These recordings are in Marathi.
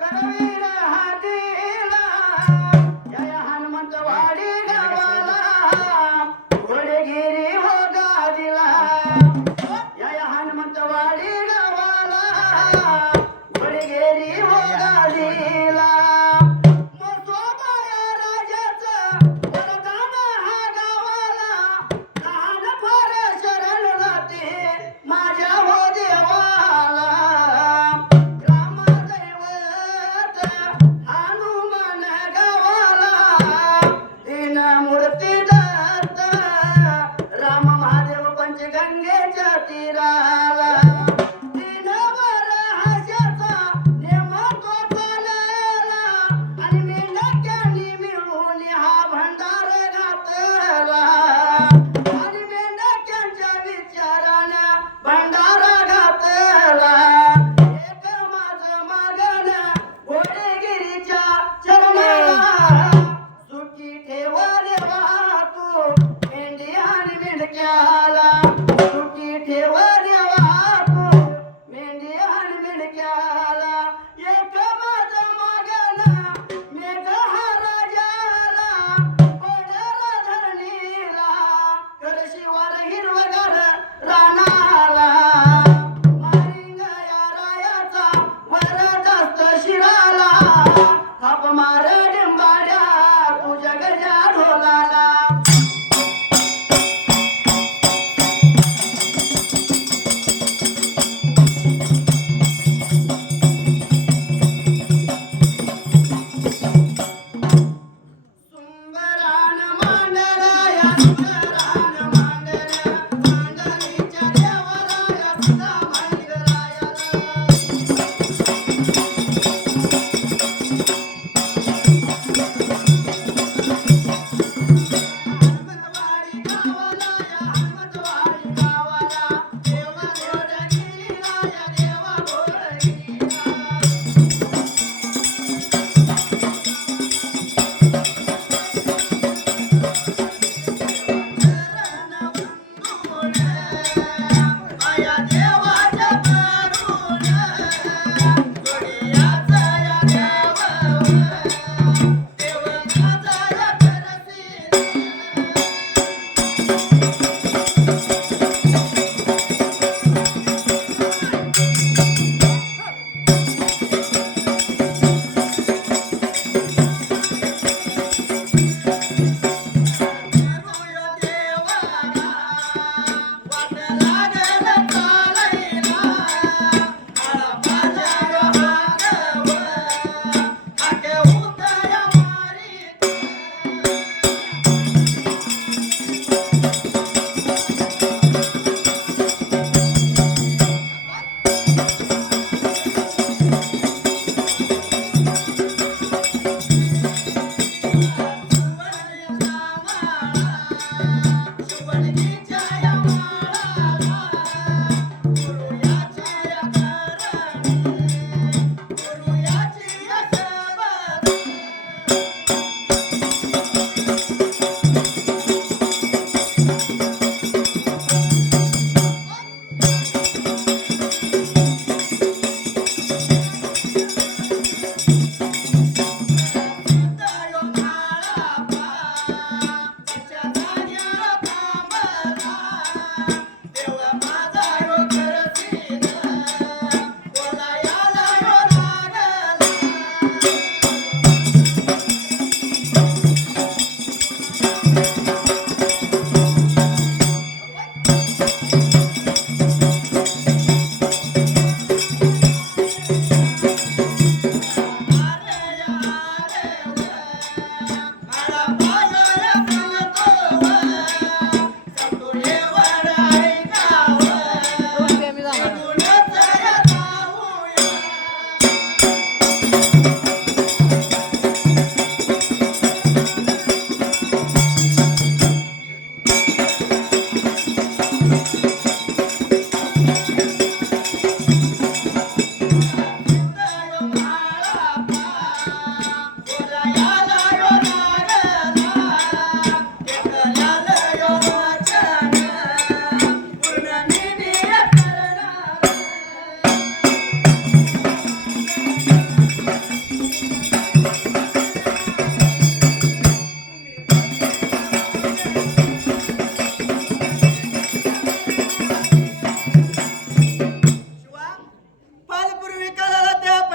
करवीर हातीला जय हनुमंतवाडी गावाला घोडेगिरी हो गादीला जय हनुमंतवाडी गावाला घोडेगिरी हो गादीला मसोबाया राजाचा वरदान हा गावाला लहान फार शरण जाते माझ्या हो देवाला ग्रामात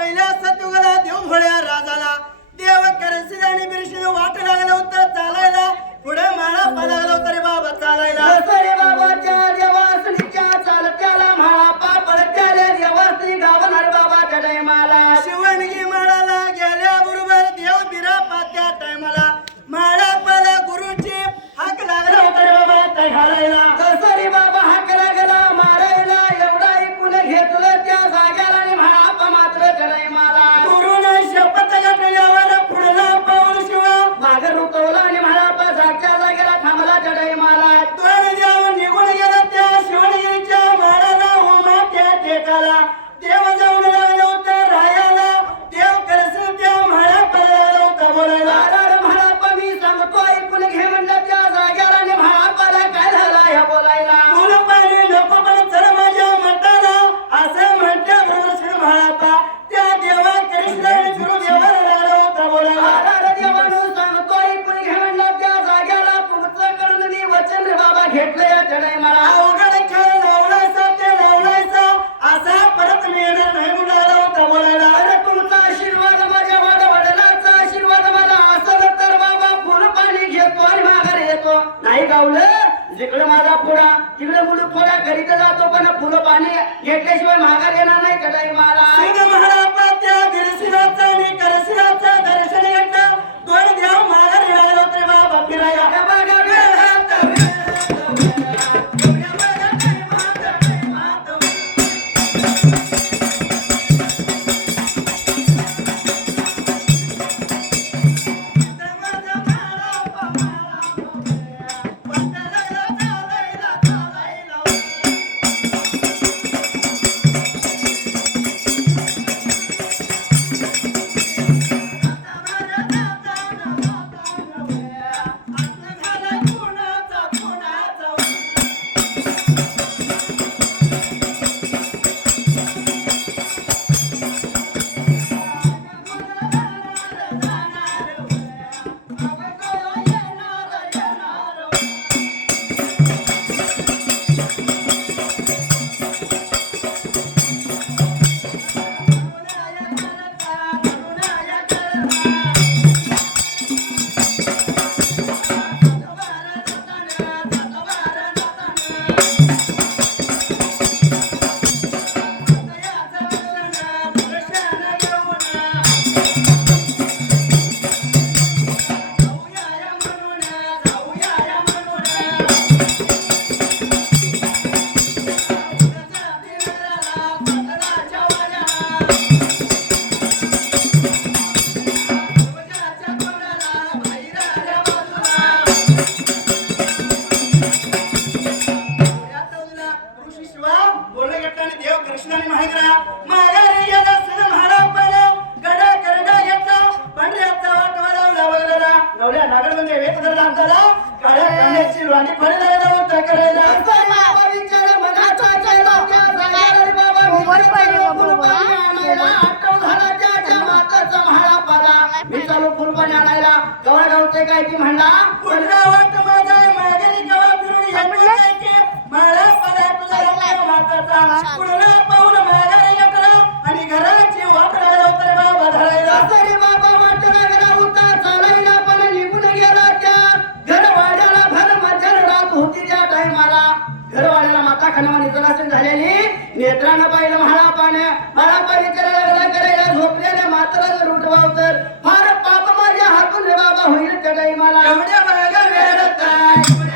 पहिल्या सतयुगाला देव भोळ्या राजाला देव करसी आणि बिरशी वाट लागलं होतं चालायला पुढे माळा लागलं होतं रे बाबा चालायला रे बाबाच्या देवासनीच्या चालत्याला म्हाळा पापडत्याले देवासनी गावणार बाबाच्या टायमाला शिवणगी माळाला गेल्याबरोबर देव बिरा पात्या टायमाला माळा पाला गुरुची हाक लागला होता रे बाबा त्या घालायला रे बाबा हाक लागला मारायला एवढा ऐकून घेतलं त्या जाग्याला आणि म्हाळा मात्र टायमाला गुरुने शपथ घातल्यावर पुढला पाऊल शिवा माग रुकवला आणि म्हाळा जागच्या जागेला थांबला त्या टायमाला दोन देव निघून गेला त्या शिवणगिरीच्या माळाला उमा त्या टेकाला देव जाऊन लागलं होतं रायाला देव करसून त्या म्हाळा पाला लागला होता बोलायला म्हाळा मी सांगतो ऐकून घे म्हणलं त्या जाग्याला आणि म्हाळा काय झाला ह्या बोलायला फुल पाणी नको पण चल माझ्या मठाला असं म्हणत्या बरोबर श्री म्हाळापा त्या देवा कृष्ण आणि गुरु देवाला लागला होता बोलायला देवानं सांगतो ऐकून घे म्हणलं त्या जाग्याला तुमचं करून मी वचन रे बाबा घेतलं या चढाई मला अवघड खेळ लावलायचा ते लावलायचा असा परत मिळणार नाही म्हणून लागला होता बोलायला अरे तुमचा आशीर्वाद माझ्या वडिलांचा आशीर्वाद मला असलं तर बाबा फुल पाणी घेतो आणि माघारी येतो नाही गावलं जिकडे माझा पुढा तिकडे मुलं थोड्या घरी तर जातो पण फुलं पाणी घेतल्याशिवाय माघार येणार नाही चढाई मला सिंह महारापा त्या गिरशिराचं आणि करशिराचं दर्शन घेतलं दोन देव माघारी लागले होते बाबा फिरायला काय ती म्हणला पुढला वाट माझा माघारी गवा फिरून येते मला पदा तुझा माताचा पुढला पाऊल माघारी येतला आणि घराची वाट लागला होता बाबा धरायला तरी बाबा वाट लागला होता चालायला पण निघून गेला त्या घरवाड्याला भर मध्यर रात होती त्या टायमाला घरवाड्याला माता खणवानी जरासन झालेली नेत्रानं पाहिलं म्हाळा पाणी करायला झोपलेल्या मात्राला रुटवाव तर फार पाप माझ्या हातून रे बाबा होईल त्या टायमाला एवढ्या मागा वेळ काय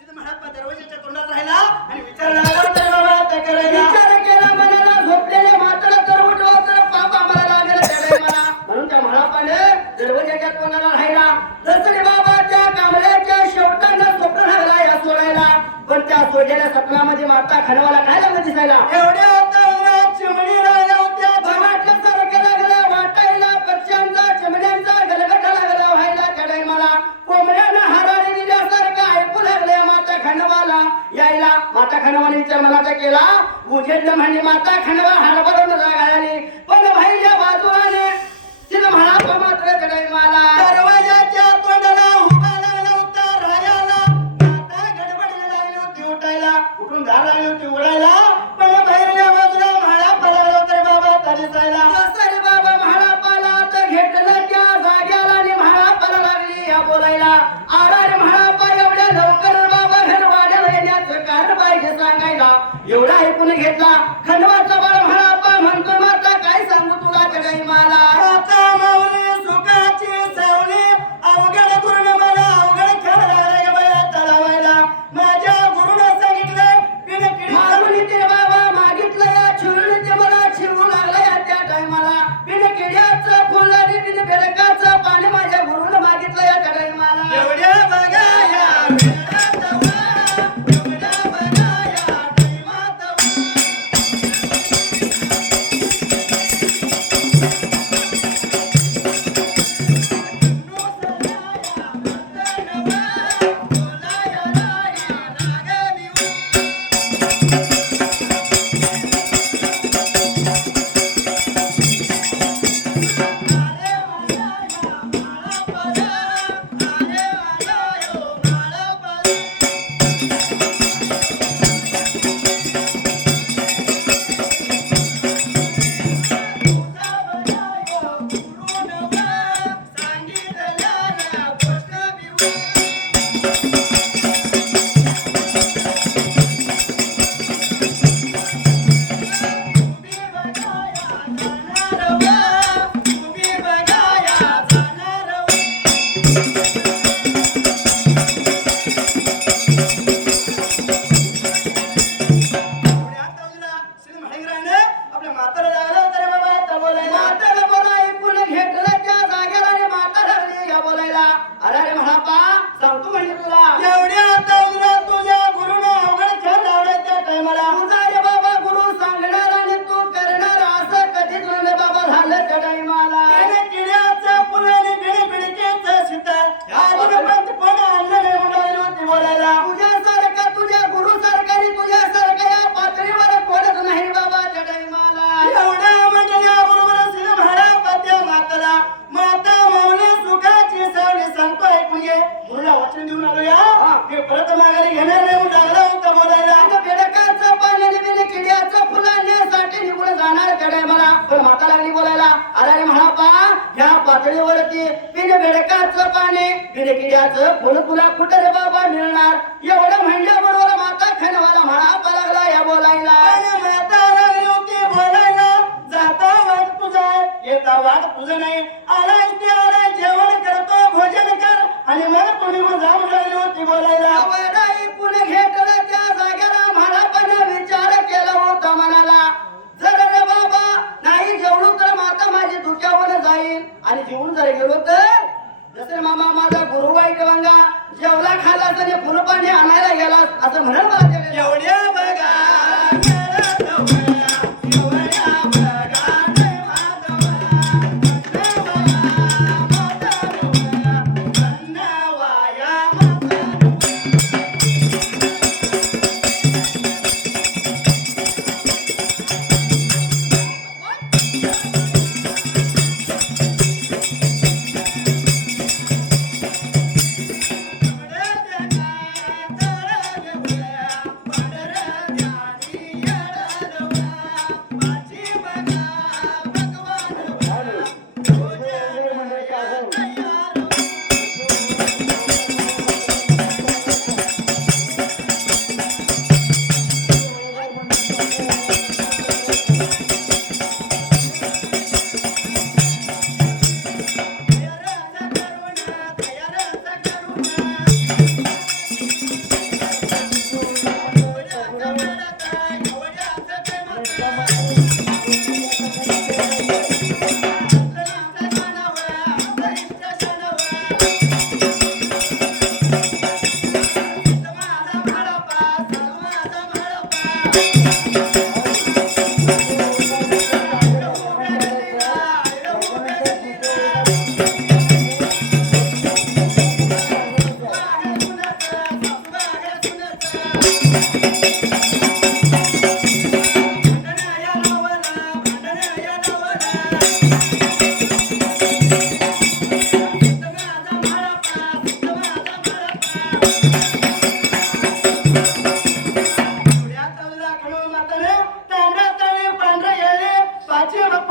सिद्ध महात्मा दरवाजाच्या तोंडात राहिला आणि विचार लागला तर बाबा आता करायला विचार केला मनाला झोपलेल्या माताला तर उठवा तर पाप आम्हाला लागेल त्या टायमाला. म्हणून त्या महापाने दरवाजाच्या तोंडाला राहिला. दसरे बाबा त्या कांबळ्याच्या शेवटानं स्वप्न लागला या सोडायला. पण त्या सोडलेल्या स्वप्नामध्ये माता खणवाला काय लागलं दिसायला. एवढ्या आता उन्हात चिमणी राहिल्या होत्या वाटलं सारखं लागलं वाटायला. पक्ष्यांचा चिमण्यांचा गलगटा लागला व्हायला त्या टायमाला. कोंबड्यानं हाराने दिल्यासारखं ऐकू लागलं माता खंडवाला यायला. माता खंडवाने विचार मनाचा केला. उजेड म्हणजे माता खंडवा हरभरून जागा आली. पण भाईच्या बाजूने तिला म्हणा मात्र त्या टायमाला दरवाजाच्या तोंडाला उभा लागला होता रायाला. माता गडबडीला लागली होती उठायला. उठून घाल लागली होती उडायला. पण बाहेरच्या बाजूला म्हाळा पळाला होता बाबा तरी जायला. दसरे बाबा म्हाळा पाला तर घेतलं त्या जाग्याला आणि म्हाळा पाला लागली या बोलायला. आरारे म्हाळा पा एवढ्या लवकर बाबा घर वाड्याला येण्याचं कारण पाहिजे सांगायला. एवढा ऐकून घेतला खंडवाचा बाळ म्हाळा पा म्हणतो माता काय सांगू तुला त्या टायमाला. आता माऊली सुखाची सावली अवघड करून मला अवघड खेळ लागला ग बाया तळावायला. माझ्या गुरुनं सांगितलं पिणकिडी मारून ते बाबा मागितलं या चिरून ते मला चिरू लागलं या त्या टायमाला. बिन किड्याचं फुल आणि बिन बेडकाचं पाणी माझ्या गुरुनं मागितलं या त्या टायमाला. एवढ्या बघा या वेळात वा, एवढ्या बघा या टाइमात वा. आपल्या म्हातारा लागला होता रे बाबा आता बोलायला. माताला बोला ऐकून घेतलं त्या जागेला आणि माता लागली या बोलायला. अरे महापा सांगतो म्हणजे तुला एवढ्या आता उन्हात तुझ्या गुरुनं अवघड खेळ लावलाय त्या टायमाला. तुझा रे बाबा गुरु सांगणार आणि तू करणार असं कधीच रे बाबा झालं त्या टायमाला. त्याने किड्याचं फुलं आणि बिडबिडकेचं शिता आजपर्यंत कोण आणलं नाही म्हणून होती बोलायला. तुझ्यासारखं तुझ्या गुरु सारखं तुझ्यासारखं या पातळीवर कोणच नाही बाबा त्या टायमाला. एवढ्या मंडळ्या बरोबर सिंह म्हाळा पात्या माताला. माता माऊली सुखाची सावली सांगतो ऐकून घे. गुरुला वचन देऊन आलो या हे परत माघारी घेणार नाही म्हणून लागला होता बोलायला. आणि बेडकाचं पाणी आणि बिन किड्याचं फुलांसाठी निघून जाणार त्या टायमाला. पण माता लागली बोलायला. अरे महापा ह्या पातळीवरती बिन बेडकाचं पाणी बिन किड्याचं फुल तुला कुठं रे बाबा मिळणार. एवढं म्हणल्याबरोबर माता खणवाला महापा लागला या बोलायला. आणि माता लागली होती बोलायला. जाता वाट तुझा येता वाट तुझं नाही. आलाय ते आलाय जेवण करतो भोजन कर आणि मग तुम्ही मग जाऊन लागली होती बोलायला. एवढं ऐकून घेतलं त्या जागेला महापानं विचार केला होता मनाला. जर रे बाबा नाही जेवढू तर माता माझी धुक्यावर जाईल आणि जेवून जर गेलो तर जसं मामा माझा गुरु वाईट गंगा जेवला खाला आणि फुलपाणी आणायला गेला असं म्हणाल मला त्यावेळेला. एवढ्या बघा गेला जवळ्या, एवढ्या बघा टाइमात वा. कन्नवाया म्हातारवया, कन्नवाया म्हातारवया. एवढ्या बघा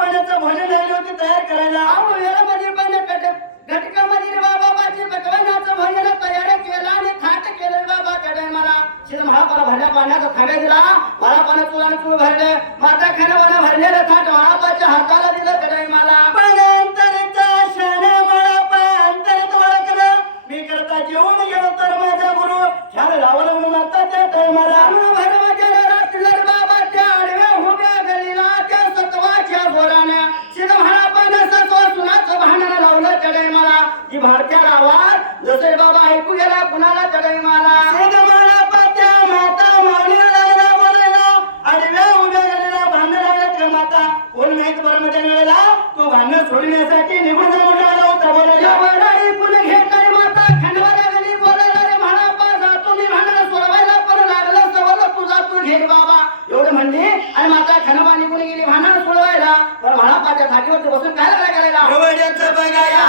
तयार करायला अहो वेळामध्ये पण घटकामध्ये बाबा बाजी पकवानाचं भोजन तयार केलं आणि थाट केलं बाबा कडे मला शिर महापाला भरल्या पाण्याचा थांब्या दिला मला पाण्यात चुळाने चुळ भरले माता खाण्यावाला भरलेलं थाट महापाच्या हाताला दिलं कडे मला पण अंतरचा क्षण मला अंतरित ओळखलं मी करता जेवण गेलो तर माझा गुरु ख्याल लावलं म्हणून आता त्या टायमाला भरवाच्या रात्रीवर बाबाच्या आडव्या उभ्या गलीला त्या सत्वाच्या जोराने शिर महापानं सत्व सुनाचं भांडण लावलं कडे मला ही भारत्या गावात जसे बाबा ऐकू गेला कुणाला कडे मला मला पात्या माता माऊलीला लागला बोलायला आडव्या उभ्या गेलेला भांडण लागलं का माता कोण माहित बरं मध्ये वेळेला तू भांडण सोडण्यासाठी निघून जा म्हणून आला होता बोलायला वडाई पुन्हा घेतली माता खंडवाला गली बोलायला रे म्हणापा जातो मी भांडण सोडवायला पण लागलं सवल तुझा तू घे बाबा एवढं म्हणली आणि माता खंडवा निघून गेली भांडण सोडवायला पण म्हणापाच्या थाटीवरती बसून काय लागला करायला गवड्याचं बघाया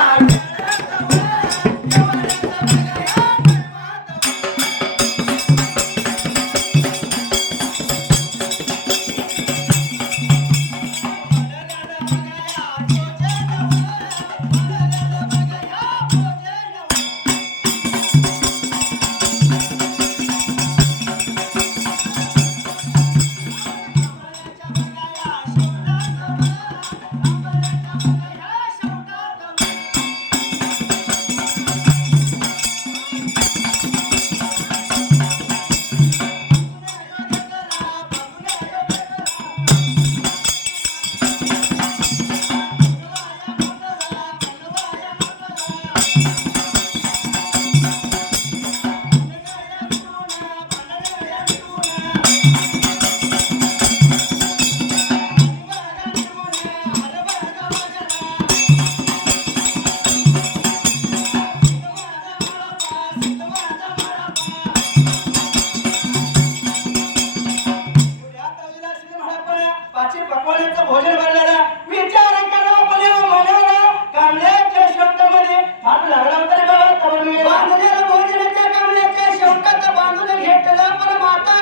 पकवानाचं भोजन बनलेलं विचार करा आपल्या मनाला कांबळ्याच्या शेवटामध्ये हात लागला होता रे बाबा तरुण गेला बांधलेलं भोजनाच्या कांबळ्याच्या शेवटाचं बांधून घेतलं पण माता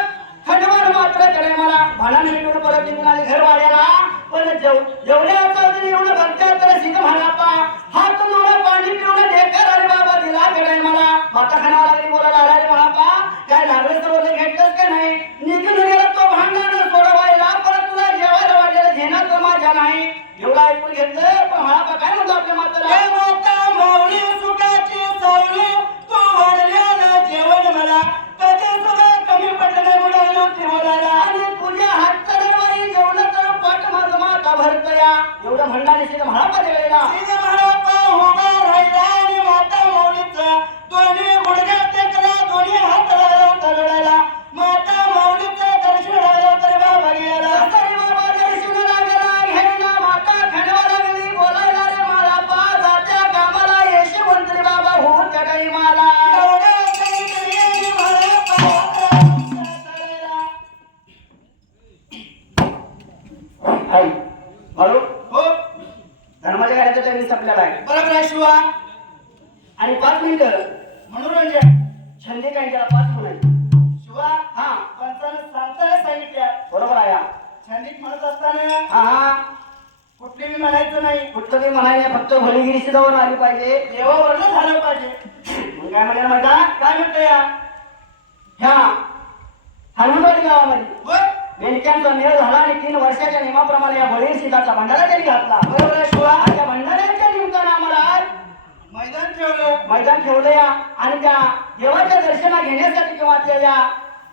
खंडवान मात्र कडे मला भाडाने भेटून परत निघून आली घर वाड्याला पण जेवढ्या चौधरी एवढं भक्त्या तर सिंह म्हणापा हात जोडा पाणी पिऊन ढेकर अरे बाबा दिला कडे मला माता खानावा लागली बोलायला आला रे बाबा काय लागलं तर घेतलंच का नाही निघून गेला तो भांडण सोडवायला परत तुला जेवायला वाढलेलं घेणार माझ्या नाही एवढं ऐकून घेतलं पण महापा काय म्हणतो आपल्या माताला हे माता माऊली सुखाची सावली तू वाढल्याला जेवण मला कधी तुला कमी पडलं बुडाली होती बोलायला आणि तुझ्या हातचं दरबारी जेवलं तर पाठ माझं माता भरतया एवढं म्हणणारे शिर महापाच्या वेळेला तिने महापा उभा राहिला आणि माता माऊलीचा दोन्ही गुडघ्या टेकला दोन्ही हात लागला होता जोडायला माता माऊलीचं दर्शन लागलं होतं रे बाबा गेला तरी बाबा दर्शन लागला घ्यायला माता खंडवा लागली बोलायला रे मला पा जात्या कामाला यश मंत्री बाबा होऊन त्या काही मला एवढं काहीतरी आणि महापा आई हळू हो धर्माच्या गाड्याचा टाइम संपलेला आहे बरोबर आहे शिवा आणि 5 मिनिटं मनोरंजन छंदी काही त्याला 5 म्हणायचे शिवा हा पंचाने सांगताना सांगितल्या बरोबर आहे हा. छंदीत म्हणत असताना हा हा कुठली मी म्हणायचं नाही कुठलं तरी म्हणायला फक्त भलीगिरीची जाऊन आली पाहिजे देवावरनं झालं पाहिजे मग काय म्हणायला माहिती आहे? काय म्हणतो या ह्या हनुमानवाडी गावामध्ये होय बेनक्यांचा मेळ झाला आणि 3 वर्षाच्या नियमाप्रमाणे या बळीर सिद्धाचा भंडारा त्यांनी घातला बरोबर आहे शिवा आणि त्या भंडाऱ्याच्या निमित्तानं आम्हाला मैदान ठेवलं मैदान ठेवलं या आणि त्या देवाच्या दर्शना घेण्यासाठी किंवा त्याच्या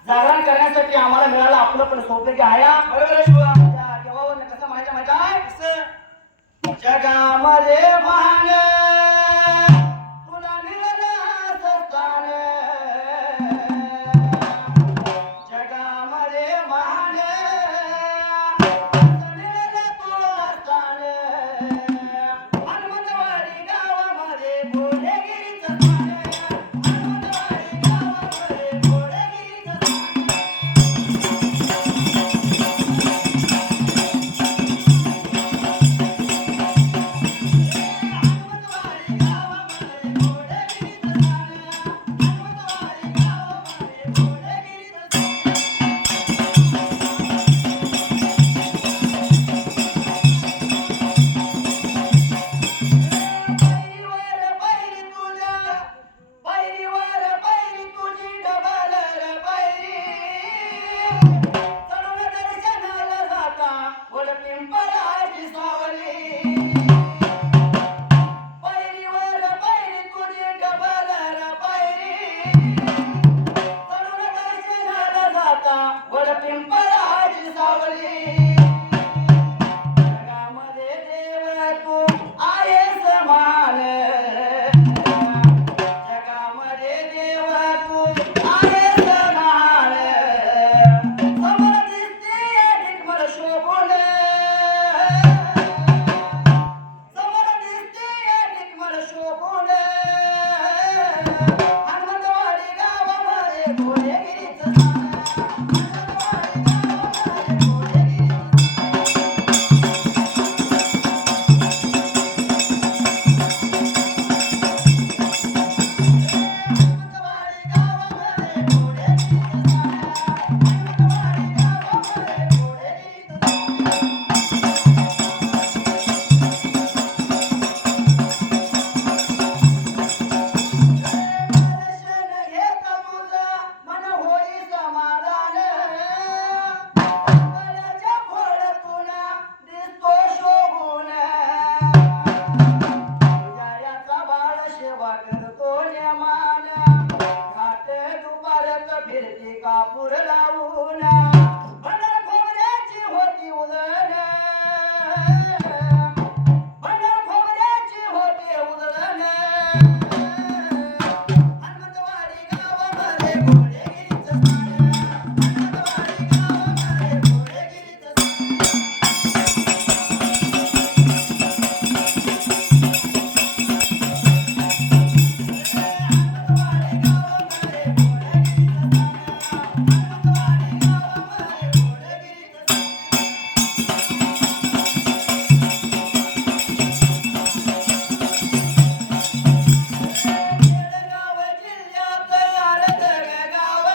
जागरण करण्यासाठी आम्हाला मिळालं आपलं पण सौभाग्य आहे हा. बरोबर आहे शिवा त्या देवावर कसं म्हणायचं माहिती आहे कसं जगामध्ये महान तुला मिळालं स्थान जगामध्ये महान वड पिंपळाची सावली जगामध्ये देव तू आहेस मान जगामध्ये देव तू आहेस मान समोर दिसते ढिकमळ शोभून समोर दिसते ढिकमळ शोभून हनुमंतवाडी गावामध्ये घोडेगिरीचं स्थान हनुमंतवाडी गावामध्ये घोडेगिरीचं स्थान हनुमंतवाडी गावामध्ये घोडेगिरीचं स्थान दर्शन घेत तुझं मन होई समाधान मंगळाच्या खोडातून दिसतो शोभून पुजाऱ्याचा बाळ सेवा करतो नेमान घाट दुपारच फिरती कापूर लावून भंडार खोबऱ्याची होती उधळण भंडार खोबऱ्याची होती उधळण हनुमंतवाडी गावामध्ये घोडेगिरीचं स्थान हनुमंतवाडी गावामध्ये घोडेगिरीचं स्थान हनुमंतवाडी गावामध्ये घोडेगिरीचं स्थान हनुमंतवाडी गावामध्ये घोडेगिरीचं स्थान बेळगाव जिल्ह्यात आलं गाव